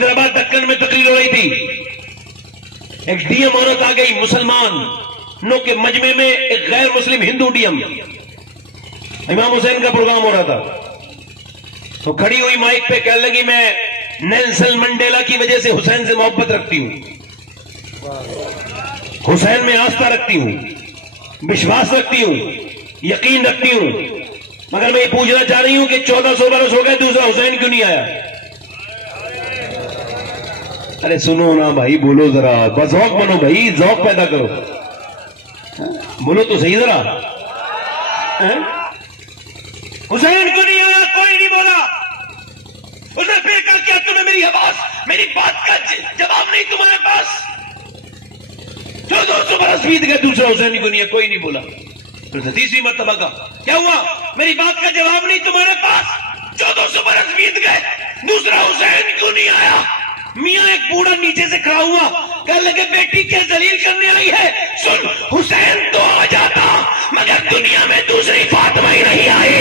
حیدرآباد دکن میں تقریر ہو رہی تھی، ایک ڈی ایم عورت آ گئی مسلمان نو کے مجمع میں، ایک غیر مسلم ہندو ڈی ایم، امام حسین کا پروگرام ہو رہا تھا، تو کھڑی ہوئی مائک پہ کہنے لگی میں نیلسن منڈیلا کی وجہ سے حسین سے محبت رکھتی ہوں، حسین میں آستھا رکھتی ہوں، وشواس رکھتی ہوں، یقین رکھتی ہوں، مگر میں یہ پوچھنا چاہ رہی ہوں کہ 1400 برس ہو گئے دوسرا حسین کیوں نہیں آیا؟ ارے سنو نا بھائی، بولو ذرا، بس ذوق بنو بھائی، ذوق پیدا کرو، بولو تو صحیح ذرا، حسین کیوں نہیں آیا؟ کوئی نہیں بولا۔ اس نے پھر کہا کیا تمہیں میری آواز، میری بات کا جواب نہیں تمہارے پاس؟ 1400 برس بیت گئے دوسرا حسین کیوں نہیں ہے؟ کوئی نہیں بولا۔ تیسری مرتبہ کا کیا ہوا؟ میری بات کا جواب نہیں تمہارے پاس، 1400 برس بیت گئے دوسرا حسین کیوں نہیں آیا؟ میاں ایک بوڑھا نیچے سے کھڑا ہوا، کہنے لگے بیٹی کیا ذلیل کرنے آئی ہے؟ سن، حسین تو آ جاتا مگر دنیا میں دوسری فاطمہ ہی نہیں آئی۔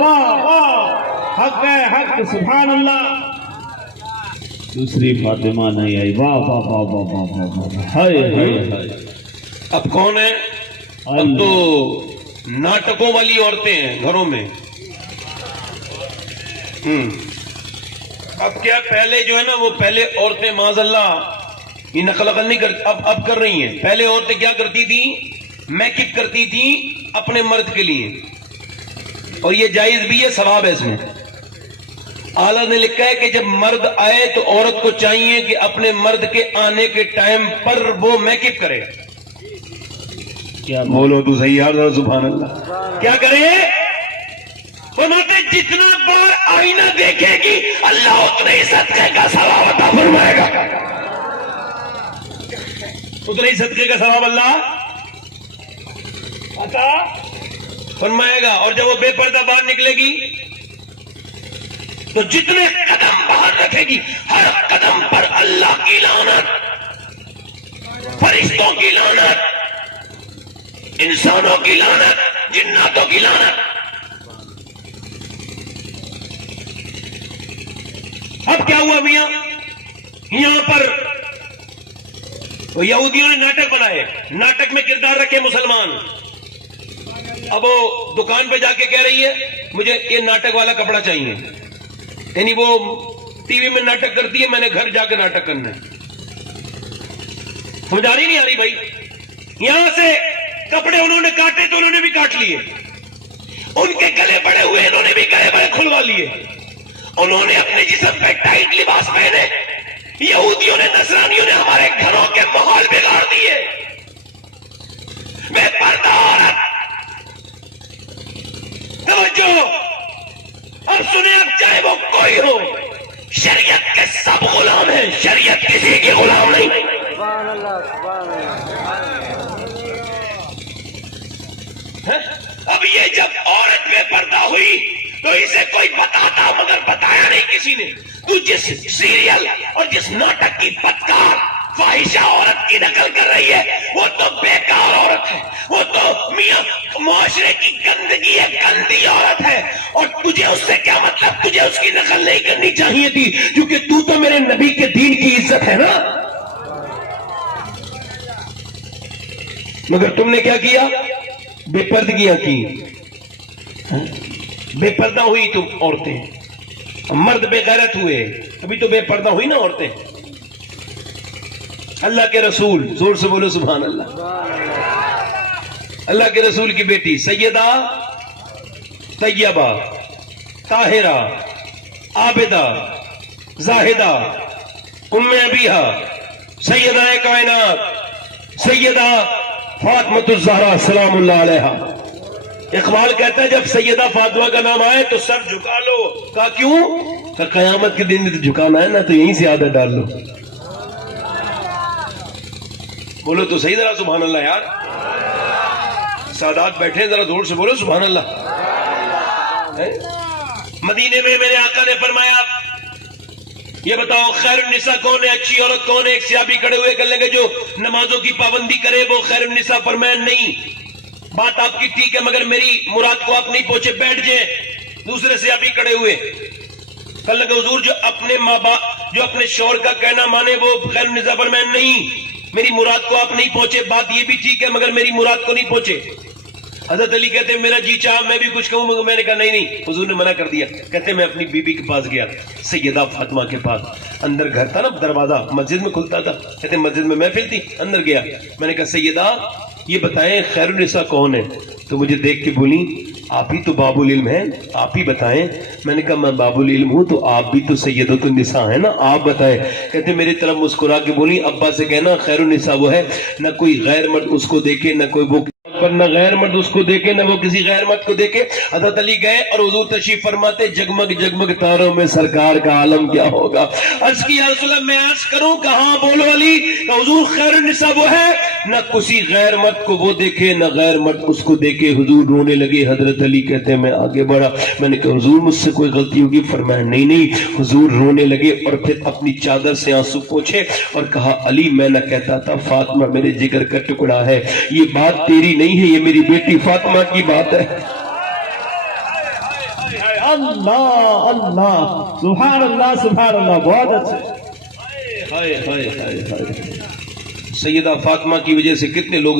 واہ واہ، حق ہے حق، سبحان اللہ، دوسری فاطمہ نہیں آئی، واہ واہ واہ واہ واہ واہ، ہائے ہائے ہائے۔ اب کون ہے؟ اب تو ناٹکوں والی عورتیں ہیں گھروں میں۔ اب کیا پہلے جو ہے نا وہ پہلے عورتیں معاذ اللہ یہ نقل عقل نہیں کرتی، اب کر رہی ہیں۔ پہلے عورتیں کیا کرتی تھیں؟ میک اپ کرتی تھیں اپنے مرد کے لیے، اور یہ جائز بھی ہے، ثواب ہے اس میں۔ اعلیٰ نے لکھا ہے کہ جب مرد آئے تو عورت کو چاہیے کہ اپنے مرد کے آنے کے ٹائم پر وہ میک اپ کرے۔ کیا بولو تو صحیح یار، سبحان اللہ۔ کیا کرے؟ فرماتے جتنا بار آئینہ دیکھے گی اللہ اتنے ہی صدقے کا ثواب عطا فرمائے گا، اتنے ہی صدقے کا ثواب اللہ عطا فرمائے گا۔ اور جب وہ بے پردہ باہر نکلے گی تو جتنے قدم باہر رکھے گی ہر قدم پر اللہ کی لعنت، فرشتوں کی لعنت، انسانوں کی لعنت، جناتوں کی لعنت۔ اب کیا ہوا میاں؟ یہاں پر یہودیوں نے ناٹک بنائے، ناٹک میں کردار رکھے مسلمان۔ اب وہ دکان پہ جا کے کہہ رہی ہے مجھے یہ ناٹک والا کپڑا چاہیے، یعنی وہ ٹی وی میں ناٹک کرتی ہے، میں نے گھر جا کے ناٹک کرنا ہے۔ سمجھ آ رہی نہیں آ رہی بھائی؟ یہاں سے کپڑے انہوں نے کاٹے تو انہوں نے بھی کاٹ لیے، ان کے گلے بڑے ہوئے انہوں نے بھی گلے بڑے کھلوا لیے، انہوں نے اپنے جسم پہ ٹائٹ لباس پہنے۔ یہودیوں نے، نصرانیوں نے ہمارے گھروں کے ماحول بگاڑ دیے۔ بے پردہ عورت، توجہ، اور سنیں اب چاہے وہ کوئی ہو، شریعت کے سب غلام ہیں، شریعت کسی کی غلام نہیں۔ سبحان اللہ، سبحان اللہ۔ اب یہ جب عورت بے پردہ ہوئی تو اسے کوئی بتاتا مگر بتایا نہیں کسی نے۔ تو جس سیریل اور جس ناٹک کی بدکار فاحشہ عورت کی نقل کر رہی ہے وہ تو بیکار عورت ہے، وہ تو میاں معاشرے کی گندگی ہے، گندی عورت ہے، اور تجھے اس سے کیا مطلب؟ تجھے اس کی نقل نہیں کرنی چاہیے تھی، کیونکہ تو میرے نبی کے دین کی عزت ہے نا۔ مگر تم نے کیا کیا؟ بے پردگیاں کی، بے پردہ ہوئی تم عورتیں، مرد بے غیرت ہوئے، ابھی تو بے پردہ ہوئی نا عورتیں۔ اللہ کے رسول، زور سے بولو سبحان اللہ، اللہ کے رسول کی بیٹی سیدہ طیبہ طاہرہ عابدہ زاہدہ ام ابیہا سیدہ کائنات سیدہ فاطمۃ الزہرا سلام اللہ علیہا۔ اقبال کہتا ہے جب سیدہ فاطمہ کا نام آئے تو سر جھکا لو۔ کہا کیوں؟ کہا قیامت کے دن تو جھکانا ہے نا، تو یہیں سے عادت ڈال لو۔ بولو تو صحیح ذرا سبحان اللہ یار، سادات بیٹھے ذرا زور سے بولو سبحان اللہ۔ مدینے میں میرے آقا نے فرمایا یہ بتاؤ خیر النساء کون ہے، اچھی عورت کون ہے؟ ایک صحابی کھڑے ہوئے کہنے لگے جو نمازوں کی پابندی کرے وہ خیر النساء۔ فرمایا نہیں، بات آپ کی ٹھیک ہے مگر میری مراد کو آپ نہیں پہنچے، بیٹھ جائیں۔ دوسرے صحابی کھڑے ہوئے، کل لگا حضور جو اپنے ماں باپ جو اپنے شوہر کا کہنا مانے وہ غیر نصاب پر میں نہیں، میری مراد کو آپ نہیں پہنچے، بات یہ بھی ٹھیک ہے مگر میری مراد کو نہیں پہنچے۔ حضرت علی کہتے ہیں میرا جی چاہا میں بھی کچھ کہوں مگر میں نے کہا نہیں نہیں، حضور نے منع کر دیا۔ کہتے میں اپنی بیوی کے پاس گیا، سیدہ فاطمہ کے پاس، اندر گھر تھا نا، دروازہ مسجد میں کھلتا تھا، کہتے مسجد میں محفل تھی، اندر گیا، میں نے کہا سیدہ یہ بتائیں خیر النساء کون ہے؟ تو مجھے دیکھ کے بولی آپ ہی تو باب العلم ہیں، آپ ہی بتائیں۔ میں نے کہا میں باب العلم ہوں تو آپ بھی تو سیدۃ النساء ہیں نا، آپ بتائیں۔ کہتے میری طرف مسکرا کے بولی ابا سے کہنا خیر النساء وہ ہے نہ کوئی غیر مرد اس کو دیکھے، نہ کوئی وہ نہ غیر مرد اس کو دیکھے، نہ وہ کسی غیر مرد کو دیکھے۔ حضرت علی گئے اور حضور تشریف فرماتے، جگمگ جگمگ تاروں میں سرکار کا عالم کیا ہوگا۔ عرض کی یا رسول اللہ میں عرض کروں کہاں؟ بولو علی۔ کہ حضور خیر النساء وہ ہے نہ کسی غیر مرد کو وہ دیکھے نہ غیر مرد اس کو دیکھے۔ حضور رونے لگے۔ حضرت علی کہتے ہیں میں آگے بڑھا، میں نے کہا حضور مجھ سے کوئی غلطی ہوگی؟ فرمایا نہیں نہیں۔ حضور رونے لگے اور پھر اپنی چادر سے آنسو پوچھے اور کہا علی میں نہ کہتا تھا فاطمہ میرے جگر کا ٹکڑا ہے، یہ بات تیری نہیں ہے، یہ میری بیٹی فاطمہ کی بات ہے۔ اللہ اللہ سبحان اللہ سبحان اللہ، بہت اچھے۔ ہائے ہائے ہائے ہائے، سیدہ فاطمہ کی وجہ سے کتنے لوگ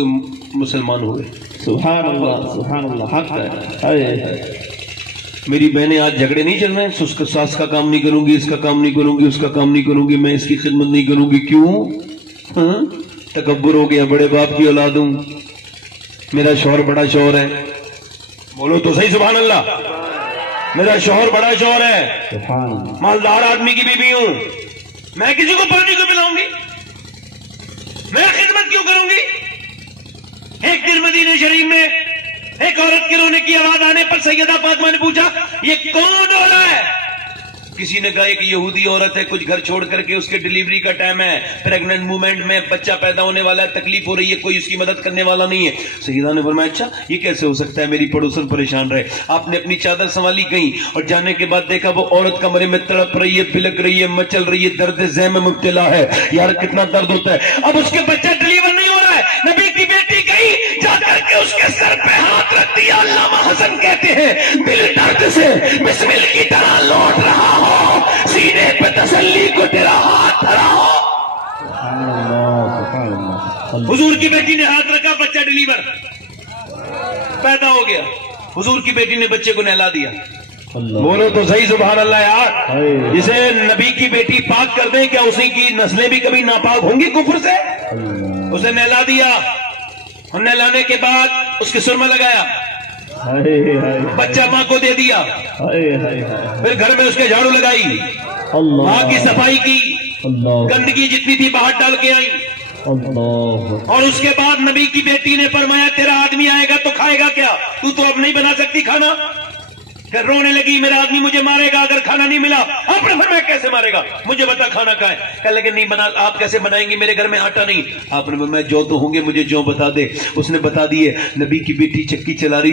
مسلمان ہوئے۔ سبحان اللہ حق ہے۔ ہائے ہائے، میری بہنیں آج جھگڑے نہیں چل رہے ہیں، اس کا ساس کا کام نہیں کروں گی، اس کا کام نہیں کروں گی، اس کا کام نہیں کروں گی، میں اس کی خدمت نہیں کروں گی، کیوں؟ تکبر ہو گیا، بڑے باپ کی اولاد ہوں، میرا شوہر بڑا شوہر ہے، بولو تو صحیح سبحان اللہ، میرا شوہر بڑا شوہر ہے، سبحان اللہ، مالدار آدمی کی بیوی ہوں، میں کسی کو پانی کو پلاؤں گی؟ میں خدمت کیوں کروں گی؟ ایک دن مدینہ شریف میں ایک عورت کے رونے کی آواز آنے پر سیدہ فاطمہ نے پوچھا یہ کون ہو رہا ہے؟ کسی نے کہا ایک یہودی عورت ہے، کچھ گھر چھوڑ کر کے اس کے ڈیلیوری کا ٹائم ہے، پریگننٹ مومنٹ میں بچہ پیدا ہونے والا ہے، تکلیف ہو رہی ہے، کوئی اس کی مدد کرنے والا نہیں ہے۔ سیدہ نے فرمایا اچھا یہ کیسے ہو سکتا ہے، میری پڑوسن پریشان رہے۔ آپ نے اپنی چادر سنبھالی گئی اور جانے کے بعد دیکھا وہ عورت کمرے میں تڑپ رہی ہے، بلک رہی ہے، مچل رہی ہے، درد ذہن میں مبتلا ہے۔ یار کتنا درد ہوتا ہے۔ اب اس کے بچہ ڈیلیور نہیں ہو رہا ہے، نبی کی بیٹی گئی، جا کر کے اس کے سر پہ ہاتھ رکھ دیا۔ علامہ حسن کہتے ہیں دل درد سے بسمل کی طرح لوٹ رہا ہو، سینے پہ تسلی کو تیرا ہاتھ دھرا ہو۔ سبحان اللہ۔ حضور کی بیٹی نے ہاتھ رکھا، بچہ ڈیلیور پیدا ہو گیا۔ حضور کی بیٹی نے بچے کو نہلا دیا۔ بولو تو صحیح سبحان اللہ یار۔ جسے نبی کی بیٹی پاک کر دیں کیا اسی کی نسلیں بھی کبھی ناپاک ہوں گی کفر سے؟ اسے نہلا دیا اور نہلانے کے بعد اس کے سرما لگایا، بچہ ماں کو دے دیا، پھر گھر میں اس کے جھاڑو لگائی، ماں کی صفائی کی، گندگی جتنی تھی باہر ڈال کے آئی، اور اس کے بعد نبی کی بیٹی نے فرمایا تیرا آدمی آئے گا تو کھائے گا کیا؟ تو اب نہیں بنا سکتی کھانا؟ کہ رونے لگی میرا آدمی مجھے مارے گا اگر کھانا نہیں ملا۔ آپ نے فرمایا کیسے مارے گا؟ مجھے بتا کھانا کہاں ہے؟ کہنے لگے نہیں بنا، آپ کیسے بنائیں گی، میرے گھر میں آٹا نہیں۔ آپ نے فرمایا جو تو ہوں گے مجھے جو بتا دے۔ اس نے بتا دیے۔ نبی کی بیٹی چکی چلا رہی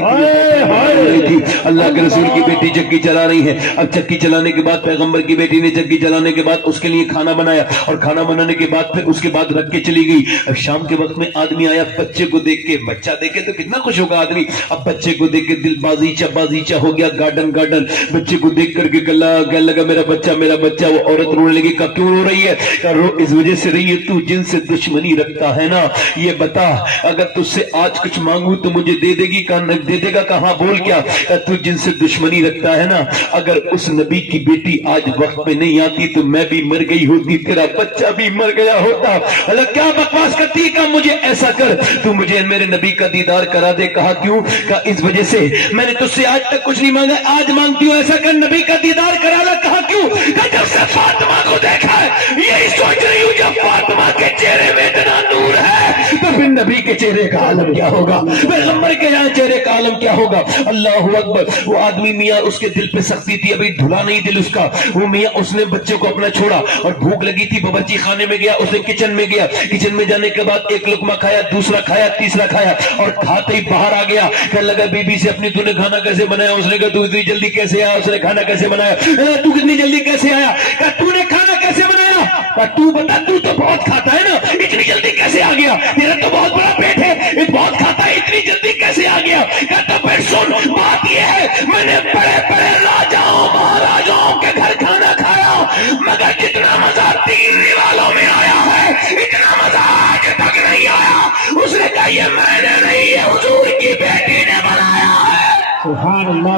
تھی، اللہ کے رسول کی بیٹی چکی چلا رہی ہے۔ اب چکی چلانے کے بعد پیغمبر کی بیٹی نے چکی چلانے کے بعد اس کے لیے کھانا بنایا، اور کھانا بنانے کے بعد پھر اس کے بعد رکھ کے چلی گئی۔ اب شام کے وقت میں آدمی آیا، بچے کو دیکھ کے، بچہ دیکھے تو کتنا خوش ہوگا آدمی، اب بچے کو دیکھ کے دل بازیچہ ہو گیا، گارڈن بچے کو دیکھ کر کے کہنے لگا میرا بچہ میرا بچہ۔ وہ عورت رونے لگی، کہا کیوں رو رہی ہے؟ کہا رو اس وجہ سے رہی ہے تو جن سے دشمنی رکھتا ہے نا، یہ بتا اگر تجھ سے آج کچھ مانگوں تو مجھے دے دے گی؟ دے دے گا؟ کہاں بول کیا؟ تو جن سے دشمنی رکھتا ہے نا، اگر اس نبی کی بیٹی آج وقت پہ نہیں آتی تو میں بھی مر گئی ہوتی، تیرا بچہ بھی مر گیا ہوتا۔ اللہ کیا بکواس کرتی ہے؟ کہا مجھے ایسا کر تو مجھے میرے نبی کا دیدار کرا دے۔ کہا کیوں؟ کہا اس وجہ سے میں نے تجھ سے آج تک کچھ نہیں مانگا، آج مانگتی ہوں، ایسا کر نبی کا دیدار کرا لا۔ کہا کیوں؟ کہ جب سے فاطمہ کو دیکھا ہے یہی سوچ رہی ہوں جب فاطمہ کے چہرے میں اتنا نور ہے تو پھر نبی کے چہرے کا عالم کیا ہوگا، پیغمبر کے یہاں چہرے کا عالم کیا ہوگا۔ اللہ اکبر۔ وہ آدمی میاں اس کے دل پہ سختی تھی، ابھی دھلا نہیں دل اس کا، وہ میاں اس نے بچے کو اپنا چھوڑا اور بھوک لگی تھی، باورچی خانے میں گیا، اس نے کچن میں گیا، کچن میں جانے کے بعد ایک لقمہ کھایا، دوسرا کھایا، تیسرا کھایا، اور کھاتے ہی باہر آ گیا۔ کہنے لگا بی بی سے اپنی تو نے کھانا کیسے بنایا؟ اس نے کہا تو اتنی جلدی کیسے آیا؟ اس نے کھانا کیسے بنایا؟ تو کتنی جلدی کیسے آیا؟ کہا تو نے کھانا کیسے بنایا؟ کہا تو بتا، تو بہت کھاتا ہے نا، اتنی جلدی کیسے آ گیا؟ تیرا تو بہت بڑا پیٹ ہے، بہت کھاتا ہے، اتنی جلدی کیسے آ گیا؟ کہتا پھر سن، بات یہ ہے میں نے بڑے بڑے راجاؤں مہاراجاؤں کے گھر کھانا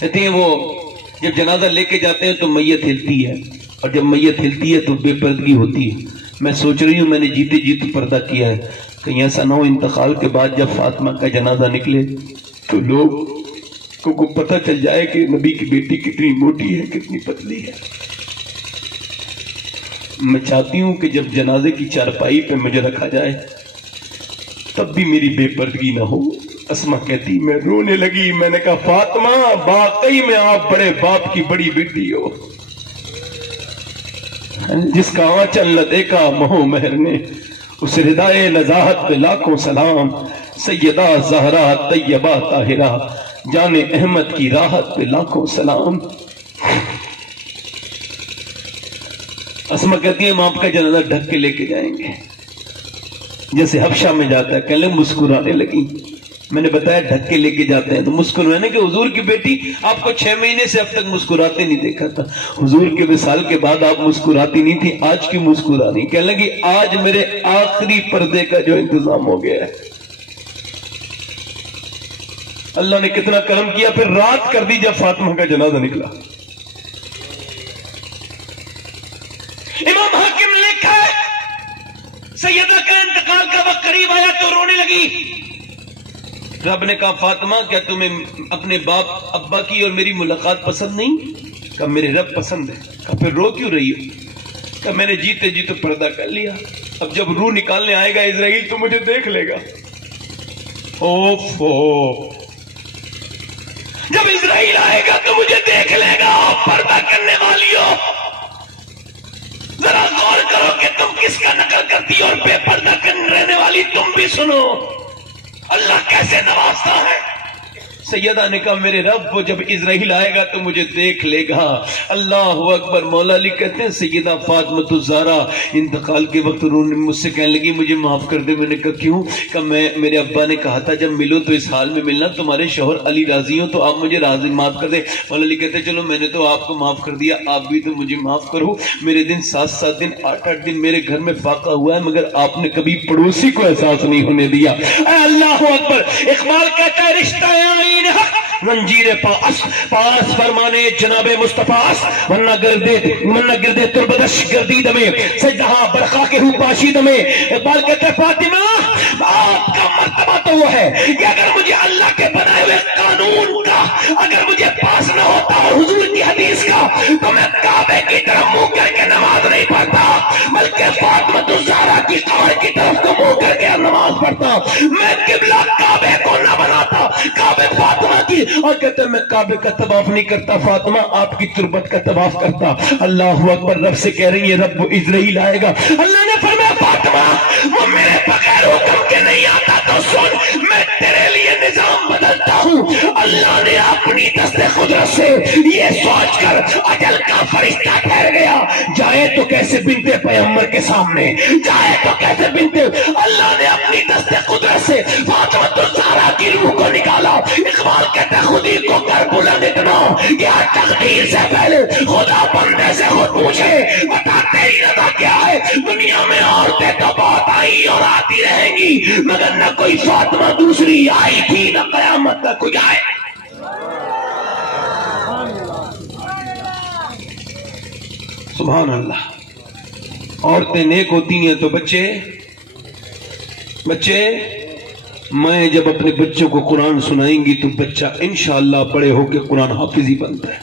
کہتے ہیں وہ جب جنازہ لے کے جاتے ہیں تو میت ہلتی ہے، اور جب میت ہلتی ہے تو بے پردگی ہوتی ہے۔ میں سوچ رہی ہوں میں نے جیتے جیتے پردہ کیا ہے، کہیں ایسا نہ ہو انتقال کے بعد جب فاطمہ کا جنازہ نکلے تو لوگ کو پتہ چل جائے کہ نبی کی بیٹی کتنی موٹی ہے، کتنی پتلی ہے۔ میں چاہتی ہوں کہ جب جنازے کی چارپائی پہ مجھے رکھا جائے تب بھی میری بے پردگی نہ ہو۔ اسما کہتی میں رونے لگی، میں نے کہا فاطمہ واقعی میں آپ بڑے باپ کی بڑی بیٹی ہو، جس کا آنچل نہ دیکھا مہو مہر نے، اس ردائے نزاہت پہ لاکھوں سلام، سیدہ زہرا طیبہ طاہرہ جان احمد کی راحت پہ لاکھوں سلام۔ اسما کہتی ہے ہم آپ کا جنازہ ڈھک کے لے کے جائیں گے، جیسے حبشہ میں جاتا ہے۔ کہنے مسکرانے لگی، میں نے بتایا ڈھک کے لے کے جاتے ہیں تو مسکرانے کہ حضور کی بیٹی آپ کو 6 مہینے سے اب تک مسکراتے نہیں دیکھا تھا، حضور کے وصال کے بعد آپ مسکراتی نہیں تھی، آج کی مسکرا رہی۔ کہنے لگی آج میرے آخری پردے کا جو انتظام ہو گیا ہے، اللہ نے کتنا کرم کیا۔ پھر رات کر دی جب فاطمہ کا جنازہ نکلا۔ امام حاکم نے لکھا ہے سیدہ کا انتقال کا وقت قریب آیا تو رونے لگی۔ رب نے کہا فاطمہ کیا تمہیں اپنے باپ ابا کی اور میری ملاقات پسند نہیں؟ کہا میرے رب پسند ہے۔ کہا پھر رو کیوں رہی ہو؟ کہا میں نے جیتے جیتے پردہ کر لیا، اب جب روح نکالنے آئے گا اسرائیل تو مجھے دیکھ لے گا۔ اوفو، جب اسرائیل آئے گا تو مجھے دیکھ لے گا۔ پردہ کرنے والی ہو، ذرا غور کرو کہ تم کس کا نقل کرتی اور بے پردہ رہنے والی تم بھی سنو اللہ کیسے نوازتا ہے۔ سیدہ نے کہا میرے رب وہ جب اسرائیل آئے گا تو مجھے دیکھ لے گا۔ اللہ اکبر۔ مولا علی کہتے ہیں سیدہ فاطمہ الزہرا انتقال کے وقت رونے مجھ سے کہنے لگی مجھے معاف کر دے۔ میں نے کہا کیوں؟ کہ میرے ابا نے کہا تھا جب ملو تو اس حال میں ملنا، تمہارے شوہر علی راضی ہوں تو آپ مجھے راضی معاف کر دے۔ مولا علی کہتے ہیں چلو میں نے تو آپ کو معاف کر دیا، آپ بھی تو مجھے معاف کرو۔ میرے دن 7 دن 8 دن میرے گھر میں فاقہ ہوا ہے مگر آپ نے کبھی پڑوسی کو احساس نہیں ہونے دیا۔ اے اللہ اکبر۔ اقبال کہتا ہے رشتہ آئین حق زنجیر پاس فرمانے جناب مصطفیٰ ورنہ گردے تربدش گردید میں سجدہاں برخا کے ہوں پاشید میں۔ اقبال کہتے ہیں فاطمہ آپ کا مرتبہ تو وہ ہے کہ اگر مجھے اللہ کے بنائے ہوئے قانون کا اگر مجھے پاس نہ ہوتا اور حضور کی حدیث کا تو میں کعبے کی طرف منہ کر کے نماز نہیں پڑھتا، بلکہ فاطمہ الزہرا کی قبر کی طرف تو منہ کر کے نماز پڑھتا۔ میں قبلہ کعبے کو نہ بناتا، کعبے فاطمہ کی، اور کہتے ہیں میں کعبے کا طواف نہیں کرتا، فاطمہ آپ کی تربت کا طواف کرتا۔ اللہ اکبر۔ رب سے کہہ رہی ہے رب اسرائیل آئے گا۔ اللہ نے فرمایا فاطمہ وہ میرے بغیر حکم کے نہیں آتا تو سن میں تیرے لیے نظام بدلتا ہوں۔ اللہ نے اپنی دست قدرت سے یہ سوچ کر اجل کا فرشتہ ٹھہر گیا جائے تو کیسے بنتے پیغمبر کے سامنے، جائے تو کیسے بنتے۔ اللہ نے اپنی دست قدرت سے فاطمہ الزہرا کی روح کو نکالا۔ اقبال کہتا ہے خودی کو کر بلند اتنا کیا تقدیر سے پہلے خدا بندے سے خود پوچھے بتا تیری رضا کیا ہے۔ دنیا میں عورتیں تو بہت آئی اور آتی رہیں گی مگر نہ کوئی فاطمہ دوسری آئی تھی نہ قیامت تک کوئی آئے۔ سبحان اللہ۔ عورتیں نیک ہوتی ہیں تو بچے میں جب اپنے بچوں کو قرآن سنائیں گی تو بچہ انشاءاللہ بڑے ہو کے قرآن حافظ ہی بنتا ہے۔